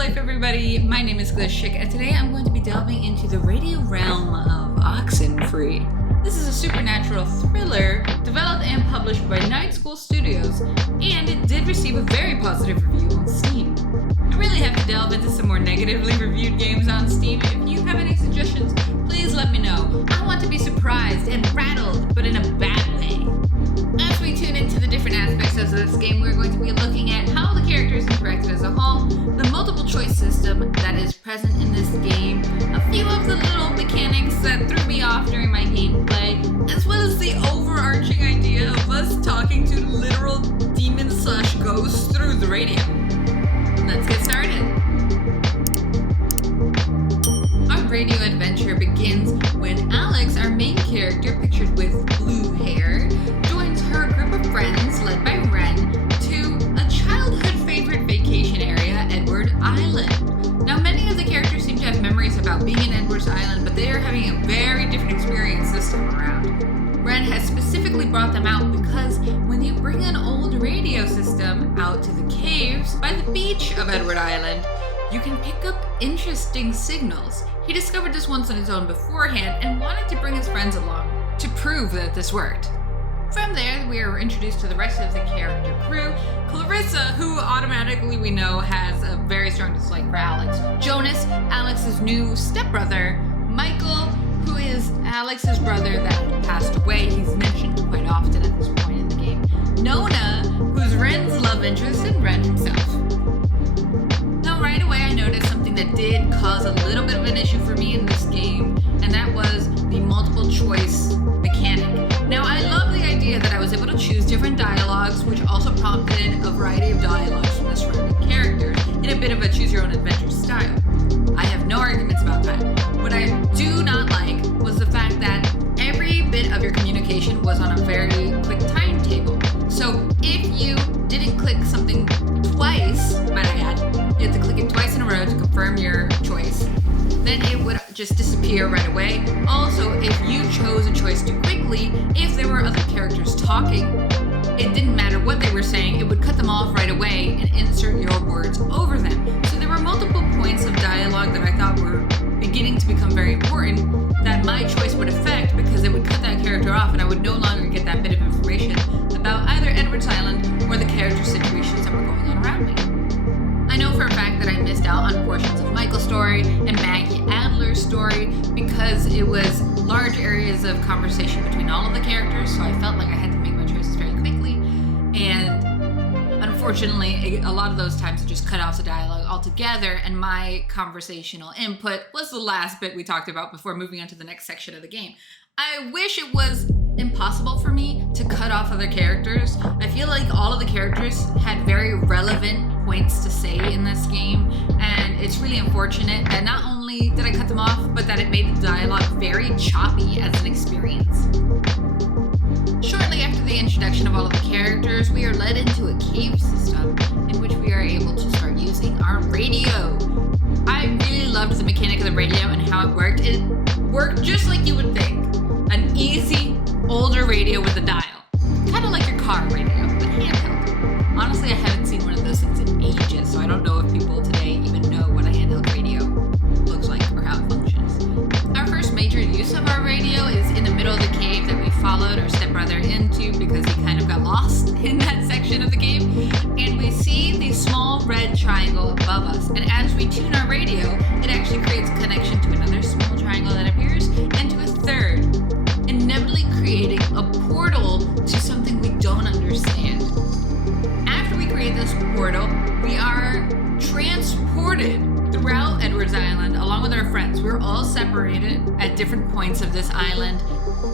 life, everybody. My name is Glishik, and today I'm going to be delving into the radio realm of Oxenfree. This is a supernatural thriller developed and published by Night School Studios, and it did receive a very positive review on Steam. I really have to delve into some more negatively reviewed games on Steam. If you have any suggestions, please let me know. I want to be surprised and rattled, but in a bad way. As we tune into the different aspects of this game, we're going to be looking at how the characters interacted as a whole, the multiple choice system that is present in this game, a few of the little mechanics that threw me off during my gameplay, as well as the overarching idea of us talking to literal demons/ghosts through the radio. Let's get started. Our radio adventure begins when Alex, our main character, pictured with blue hair, joins her group of friends, led by Ren, to a childhood favorite vacation area, Edward Island. Now, many of the characters seem to have memories about being in Edward's Island, but they are having a very different experience this time around. Ren has specifically brought them out because when you bring an old radio system out to the caves by the beach of Edward Island, you can pick up interesting signals. He discovered this once on his own beforehand and wanted to bring his friends along to prove that this worked. From there, we are introduced to the rest of the character crew. Clarissa, who automatically we know has a very strong dislike for Alex. Jonas, Alex's new stepbrother. Michael, who is Alex's brother that passed away. He's mentioned quite often at this point in the game. Nona, who's Ren's love interest, and Ren himself. Now, right away, I noticed something that did cause a little bit of an issue for me in this game, and that was the multiple choice mechanic. Now, I love the idea that I was able to choose different dialogues, which also prompted a variety of dialogues from the surrounding characters in a bit of a choose-your-own-adventure style. I have no arguments about that. What I do not like was the fact that every bit of your communication was on a very quick timetable. So if you didn't click something twice, might I add, you had to click it twice in a row to confirm your choice, then it would just disappear right away. Also, if you chose a choice too quickly, if there were other characters talking, it didn't matter what they were saying, it would cut them off right away and insert your words over them. So there were multiple points of dialogue that I thought were beginning to become very important that my choice would affect, because it would cut that character off and I would no longer get that bit of information about either Edward's Island or the character situations that were going on around me. I know for a fact that I missed out on portions of Michael's story and Maggie Adler's story because it was large areas of conversation between all of the characters, so I felt like I had to make my choices very quickly, and unfortunately, a lot of those times it just cut off the dialogue altogether, and my conversational input was the last bit we talked about before moving on to the next section of the game. I wish it was impossible for me to cut off other characters. I feel like all of the characters had very relevant points to say in this game, and it's really unfortunate that not only did I cut them off, but that it made the dialogue very choppy as an experience. Shortly after the introduction of all of the characters, we are led into a cave system in which we are able to start using our radio. I really loved the mechanic of the radio and how it worked. It worked just like you would think. An easy, older radio with a dial. Kind of like your car radio, but handheld. Honestly, I haven't seen one of those things in ages, so I don't know if people today even know what a handheld radio looks like or how it functions. Our first major use of our radio is in the middle of the cave that we followed our stepbrother into because he kind of got lost in that section of the game. And we see the small red triangle above us. And as we tune our radio, it actually creates a connection to another small triangle that appears and to a third, inevitably creating a portal to something we don't understand. After we create this portal, we are transported throughout Edward's Island along with our friends. We're all separated at different points of this island,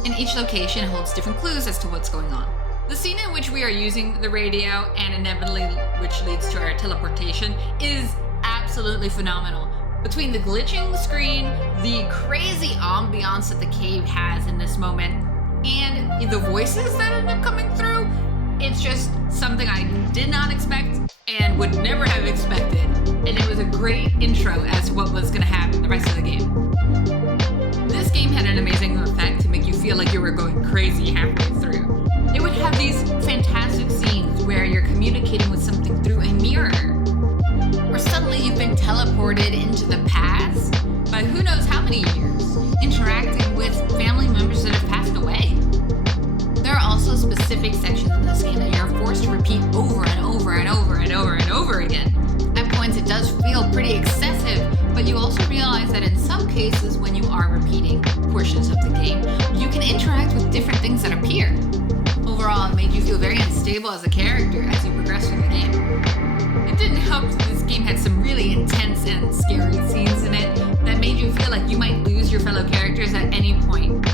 and each location holds different clues as to what's going on. The scene in which we are using the radio and inevitably which leads to our teleportation is absolutely phenomenal. Between the glitching screen, the crazy ambiance that the cave has in this moment, and the voices that end up coming through, it's just something I did not expect and would never have expected. And it was a great intro as to what was going to happen the rest of the game. This game had an amazing effect to make you feel like you were going crazy halfway through. It would have these fantastic scenes where you're communicating with something through a mirror, or suddenly you've been teleported transported into the past by who knows how many years, interacting with family members that have passed away. There are also specific sections in this game that you're forced to repeat over and over and over and over and over again. At points it does feel pretty excessive, but you also realize that in some cases when you are repeating portions of the game, you can interact with different things that appear. Overall, it made you feel very unstable as a character as you progress through the game. It didn't help that this game had some really intense and scary scenes in it that made you feel like you might lose your fellow characters at any point.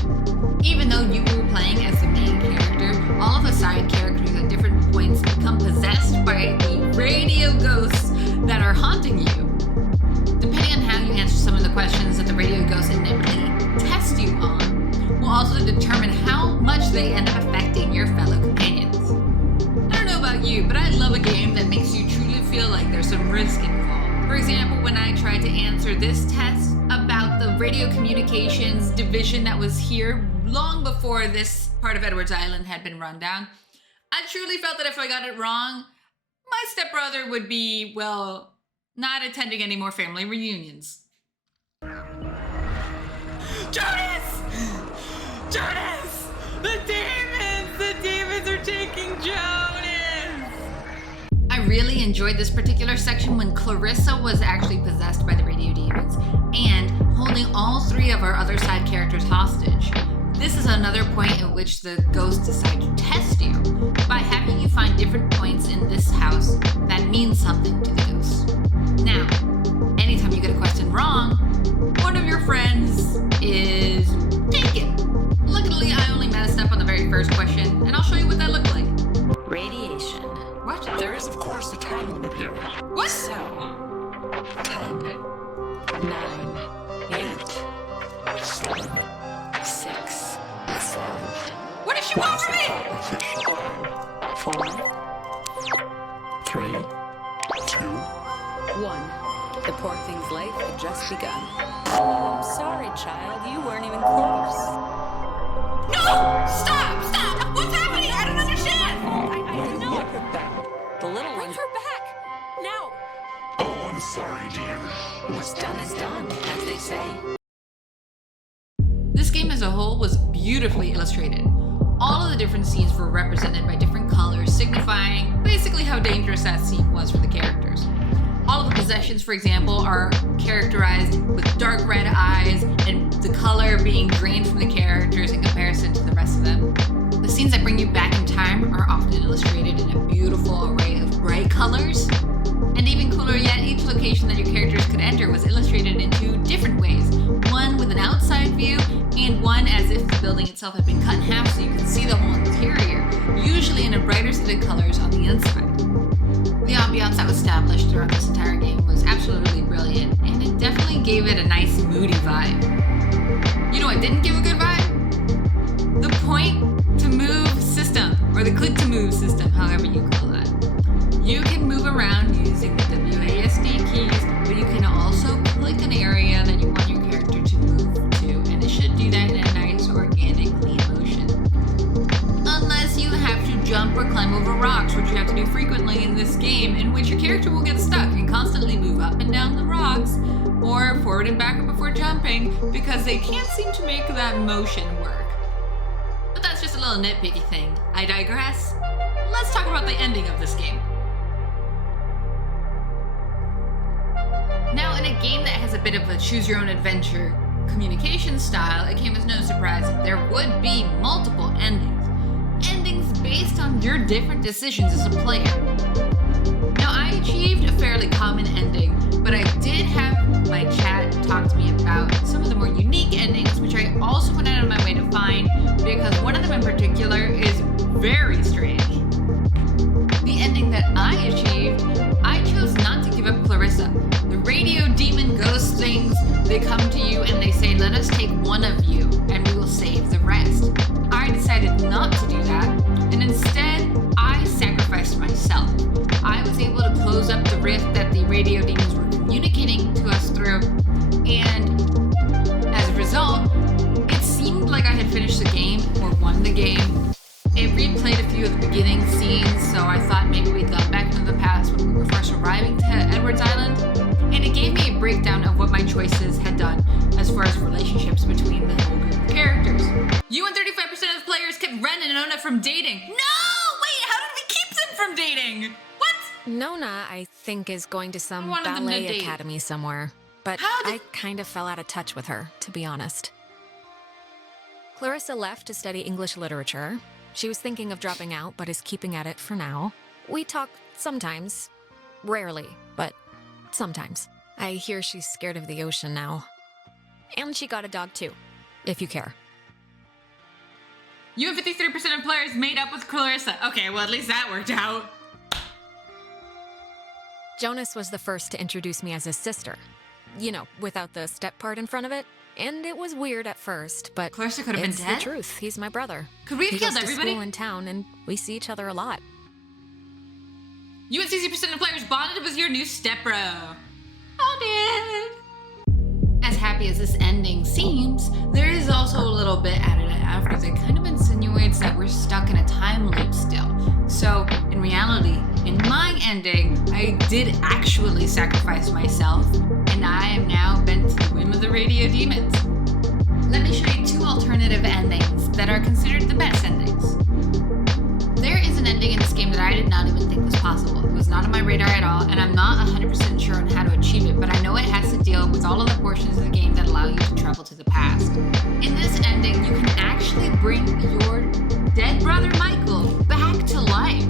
Even though you were playing as the main character, all of the side characters at different points become possessed by the radio ghosts that are haunting you. Depending on how you answer some of the questions that the radio ghosts inevitably test you on, will also determine how much they end up affecting your fellow companions. I don't know about you, but I love a game that makes you truly feel like there's some risk involved. For example, when I tried to answer this test about the radio communications division that was here long before this part of Edwards Island had been run down, I truly felt that if I got it wrong, my stepbrother would be, well, not attending any more family reunions. Jonas! Jonas! The demons! The demons are taking Jonas! I really enjoyed this particular section when Clarissa was actually possessed by the radio demons and holding all three of our other side characters hostage. This is another point at which the ghosts decide to test you by having you find different points in this house that mean something to the ghosts. Now, anytime you get a question wrong, one of your friends is taken. Luckily, I only messed up on the very first question, and I'll show you what that looked like. Radiation. What? There is, of course, a time limit here. What? So, 10, 9, 8, 7, 6, 5. What does she want from me? 4, 3, 2, 1. The poor thing's life had just begun. Oh, I'm sorry, child. You weren't even close. No! Stop! Stop! What's happening? I don't understand! I don't know. Bring her back. The little one. Bring her back! Now! Oh, I'm sorry, dear. What's done is done, as they say. This game as a whole was beautifully illustrated. All of the different scenes were represented by different colors, signifying basically how dangerous that scene was for the characters. All of the possessions, for example, are characterized with dark red eyes and the color being drained from the characters in comparison to the rest of them. The scenes that bring you back in time are often illustrated in a beautiful array of bright colors. And even cooler yet, each location that your characters could enter was illustrated in two different ways. One with an outside view, and one as if the building itself had been cut in half so you could see the whole interior, usually in a brighter set of colors on the inside. The ambiance that was established throughout this entire game was absolutely brilliant, and it definitely gave it a nice moody vibe. You know what didn't give a good vibe? The point to move system, or the click to move system, however you call that. You can move around using the WASD keys, but you can also click an area that you want your character to move to, and it should do that in a nice, organic, clean motion. Unless you have to jump or climb over rocks, which you have to do frequently in this game, in which your character will get stuck and constantly move up and down the rocks, or forward and backward before jumping, because they can't seem to make that motion work. But that's just a little nitpicky thing. I digress. Let's talk about the ending of this game. Now, in a game that has a bit of a choose-your-own-adventure communication style, it came as no surprise that there would be multiple endings. Endings based on your different decisions as a player. Now, I achieved a fairly common ending, but I did have my chat talk to me about some of the more unique endings, which I also went out of my way to find, because one of them in particular is very strange. The ending that I achieved, I chose not to give up Clarissa. The radio demon ghost things, they come to you and they say, let us take one of you and we will save the rest. I decided not to do that, and instead, I sacrificed myself. I was able to close up the rift that the radio demons were communicating to us through, and as a result, it seemed like I had finished the game or won the game. It replayed a few of the beginning scenes, so I thought maybe we'd gone back into the past when we were first arriving to Edwards Island, and it gave me a break choices had done as far as relationships between the whole group of characters. You and 35% of players kept Ren and Nona from dating. No! Wait, how did we keep them from dating? What? Nona, I think, is going to some wanted them to ballet date. academy somewhere. But I kind of fell out of touch with her, to be honest. Clarissa left to study English literature. She was thinking of dropping out, but is keeping at it for now. We talk sometimes. Rarely, but sometimes. I hear she's scared of the ocean now. And she got a dog too, if you care. You and 53% of players made up with Clarissa. Okay, well, at least that worked out. Jonas was the first to introduce me as his sister. You know, without the step part in front of it. And it was weird at first, but Clarissa could have been dead. It's the truth. He's my brother. Could we have he killed goes everybody? to school in town, and we see each other a lot. You and 60% of players bonded with your new stepbro. Oh, dude. As happy as this ending seems, there is also a little bit added after that kind of insinuates that we're stuck in a time loop still. So, in reality, in my ending, I did actually sacrifice myself, and I am now bent to the whim of the radio demons. Let me show you two alternative endings that are considered the best endings. There is an ending in this game that I did not even think was possible. It was not on my radar at all, and I'm not 100% sure on how to achieve it, but I know it has to deal with all of the portions of the game that allow you to travel to the past. In this ending, you can actually bring your dead brother Michael back to life.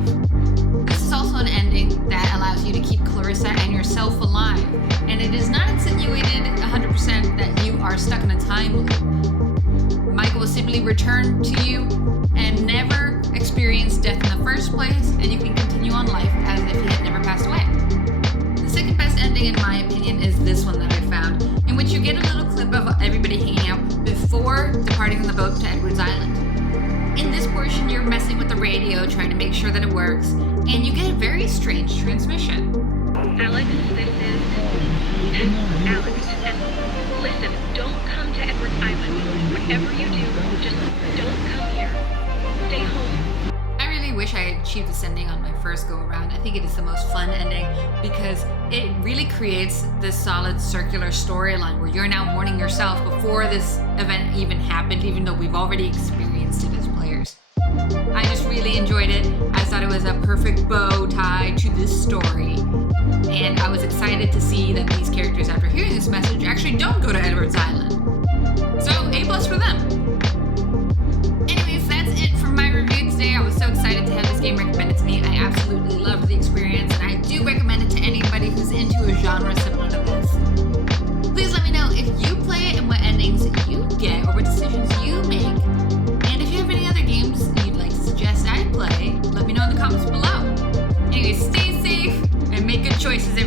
This is also an ending that allows you to keep Clarissa and yourself alive, and it is not insinuated 100% that you are stuck in a time loop. Michael will simply return to you and never experience death in the first place, and you can continue on life as if he had never passed away. The second best ending, in my opinion, is this one that I found, in which you get a little clip of everybody hanging out before departing on the boat to Edward's Island. In this portion, you're messing with the radio, trying to make sure that it works, and you get a very strange transmission. Alex, this is Alex. And listen, don't come to Edward's Island. Whatever you do, just don't come here. Stay home. I really wish I had achieved this ending on my first go around. I think it is the most fun ending because it really creates this solid circular storyline where you're now mourning yourself before this event even happened, even though we've already experienced it as players. I just really enjoyed it. I thought it was a perfect bow tie to this story. And I was excited to see that these characters, after hearing this message, actually don't go to Edward's Island. So, A+ for them. Anyways, that's it for my review today. I was so excited to have this game recommended to me. I absolutely loved the experience, and I do recommend it to anybody who's into a genre similar to this. Please let me know if you play it and what endings you get or what decisions you make. And if you have any other games you'd like to suggest I play, let me know in the comments below. Anyways, stay safe and make good choices,